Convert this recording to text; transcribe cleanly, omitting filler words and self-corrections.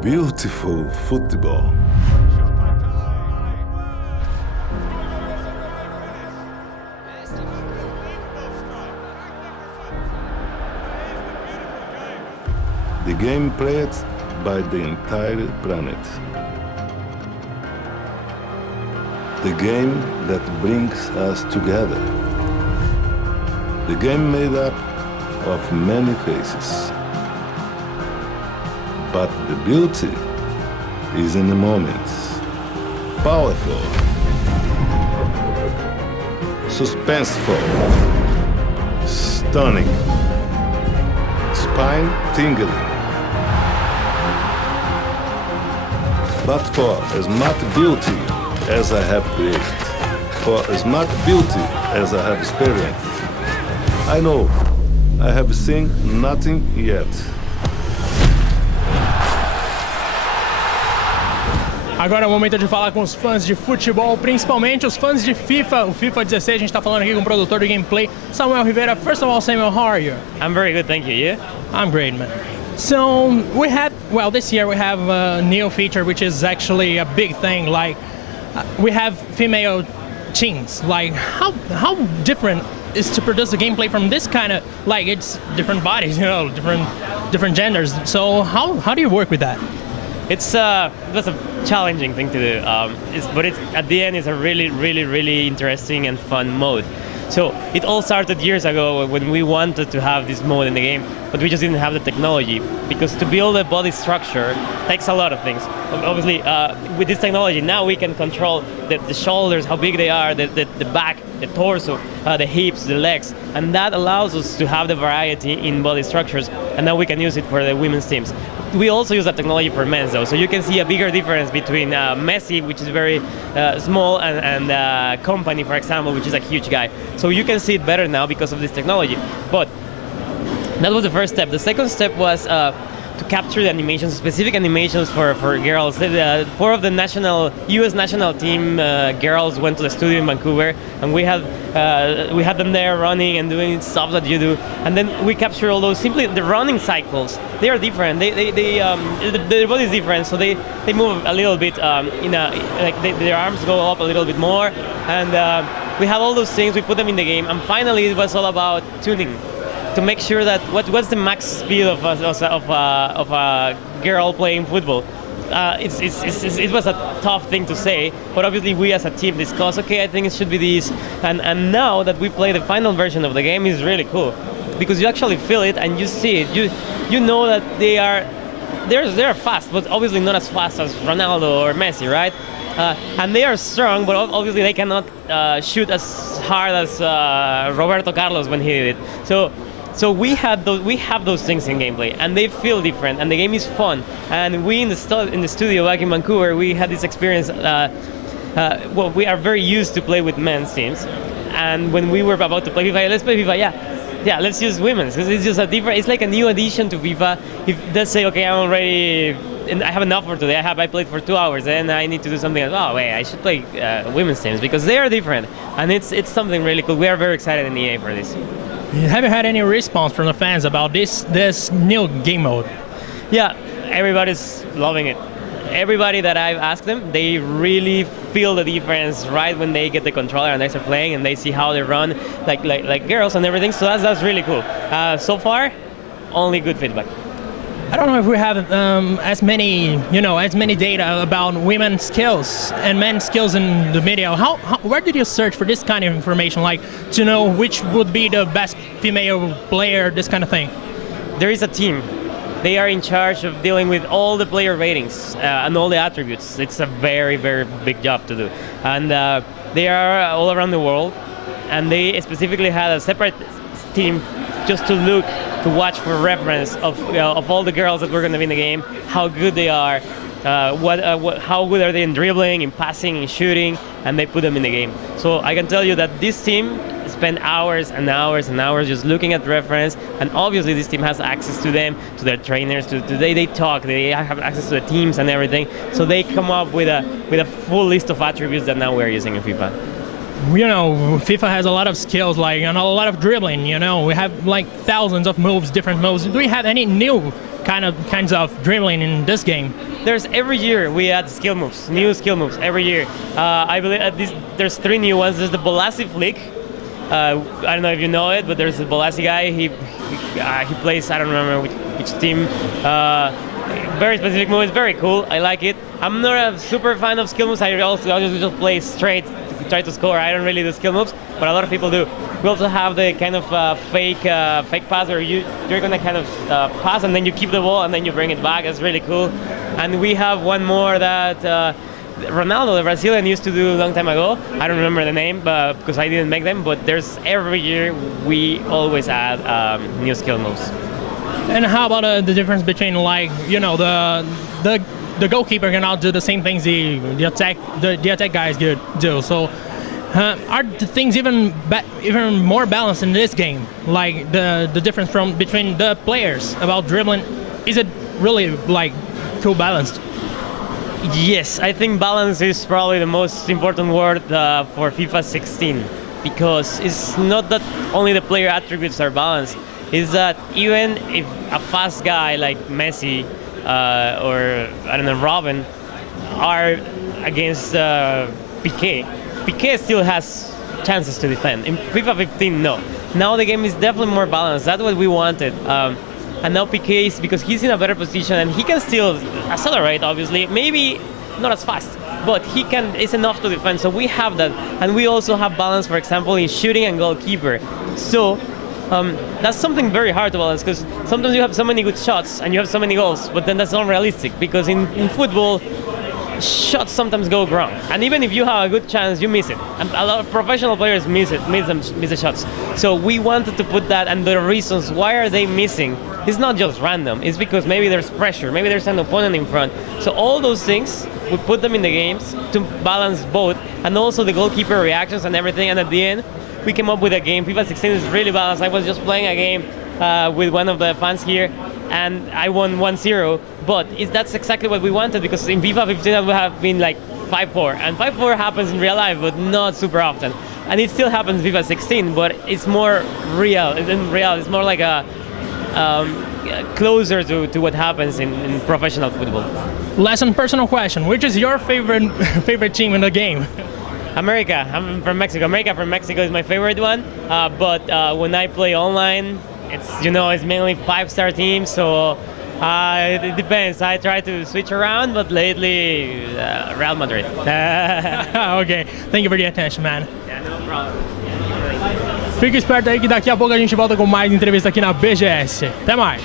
Beautiful football. The game played by the entire planet. The game that brings us together. The game made up of many faces. But the beauty is in the moments. Powerful. Suspenseful. Stunning. Spine-tingling. But for a smart beauty as I have created, for a smart beauty as I have experienced, I know I have seen nothing yet. Agora é o momento de falar com os fãs de futebol, principalmente os fãs de FIFA, o FIFA 16. A gente está falando aqui com o produtor do gameplay, Samuel Rivera. First of all, Samuel, how are you? I'm very good, thank you. You? I'm great, man. So we had, well, this year we have a new feature, which is actually a big thing. Like we have female teams. Like how different is to produce the gameplay from this kind of, like, it's different bodies, you know, different genders. So how do you work with that? That's a challenging thing to do, but at the end it's a really interesting and fun mode. So it all started years ago when we wanted to have this mode in the game, but we just didn't have the technology, because to build a body structure takes a lot of things. Obviously, with this technology now we can control the shoulders, how big they are, the back, the torso, the hips, the legs, and that allows us to have the variety in body structures, and now we can use it for the women's teams. We also use that technology for men's though, so you can see a bigger difference between Messi, which is very small, and Company, for example, which is a huge guy. So you can see it better now because of this technology. But that was the first step. The second step was to capture the animations, specific animations for girls. Four of the U.S. national team girls went to the studio in Vancouver, and we had them there running and doing stuff that you do. And then we capture all those, simply the running cycles. They are different. Their body is different, so they move a little bit. Their arms go up a little bit more, and we have all those things. We put them in the game, and finally it was all about tuning, to make sure that what's the max speed of a girl playing football. It was a tough thing to say, but obviously we as a team discussed, okay, I think it should be this, and now that we play the final version of the game is really cool, because you actually feel it and you see it. You know that they're fast, but obviously not as fast as Ronaldo or Messi, right? And they are strong, but obviously they cannot shoot as hard as Roberto Carlos when he did it. So we have those things in gameplay, and they feel different, and the game is fun. And we in the studio back in Vancouver, we had this experience. We are very used to play with men's teams, and when we were about to play FIFA, let's play FIFA, yeah, let's use women's, because it's just it's like a new addition to FIFA. If let's say, okay, I'm already, and I have enough for today. I played for 2 hours, and I need to do something else. Oh wait, I should play women's teams because they are different, and it's something really cool. We are very excited in EA for this. Have you had any response from the fans about this new game mode? Yeah, everybody's loving it. Everybody that I've asked them, they really feel the difference right when they get the controller and they start playing and they see how they run like girls and everything. So that's really cool. So far, only good feedback. I don't know if we have as many data about women's skills and men's skills in the media. Where did you search for this kind of information, like to know which would be the best female player, this kind of thing? There is a team. They are in charge of dealing with all the player ratings and all the attributes. It's a very big job to do, and they are all around the world, and they specifically had a separate team just to watch for reference of all the girls that were going to be in the game, how good they are, how good are they in dribbling, in passing, in shooting, and they put them in the game. So I can tell you that this team spent hours and hours and hours just looking at reference, and obviously this team has access to them, to their trainers, they talk, they have access to the teams and everything, so they come up with a full list of attributes that now we're using in FIFA. You know, FIFA has a lot of skills, like, and a lot of dribbling, you know. We have like thousands of moves, different moves. Do we have any new kinds of dribbling in this game? There's every year we add skill moves, new skill moves every year. I believe there's 3 new ones. There's the Bolasi flick. I don't know if you know it, but there's the Bolasi guy. He plays, I don't remember which team. Very specific move. It's very cool. I like it. I'm not a super fan of skill moves. I just play straight to try to score. I don't really do skill moves, but a lot of people do. We also have the kind of fake pass where you're gonna kind of pass and then you keep the ball and then you bring it back. It's really cool. And we have one more that Ronaldo, the Brazilian, used to do a long time ago. I don't remember the name because I didn't make them, but there's every year we always add new skill moves. And how about the difference between, like, you know, the goalkeeper cannot do the same things the attack guys do. So are the things even more balanced in this game? Like the difference between the players about dribbling, is it really like too balanced? Yes, I think balance is probably the most important word for FIFA 16, because it's not that only the player attributes are balanced. Is that even if a fast guy like Messi or I don't know Robin are against Piqué still has chances to defend. In FIFA 15, no. Now the game is definitely more balanced. That's what we wanted. And now Piqué is, because he's in a better position and he can still accelerate, obviously. Maybe not as fast, but he can. It's enough to defend. So we have that, and we also have balance, for example, in shooting and goalkeeper. So that's something very hard to balance, because sometimes you have so many good shots and you have so many goals, but then that's not realistic, because in football, shots sometimes go wrong, and even if you have a good chance, you miss it. And a lot of professional players miss the shots. So we wanted to put that, and the reasons why are they missing, it's not just random. It's because maybe there's pressure, maybe there's an opponent in front. So all those things, we put them in the games to balance both, and also the goalkeeper reactions and everything. And at the end, we came up with a game. FIFA 16 is really balanced. I was just playing a game with one of the fans here, and I won 1-0. But that's exactly what we wanted, because in FIFA 15 it would have been like 5-4, and 5-4 happens in real life, but not super often. And it still happens in FIFA 16, but it's more real. It's more like a closer to what happens in professional football. Last and personal question: which is your favorite team in the game? America. I'm from Mexico. America from Mexico is my favorite one. But when I play online, it's mainly 5-star teams. So it depends. I try to switch around, but lately Real Madrid. Okay. Thank you for the attention, man. Yeah, no problem. Fica esperto aí que daqui a pouco a gente volta com mais entrevista aqui na BGS. Até mais.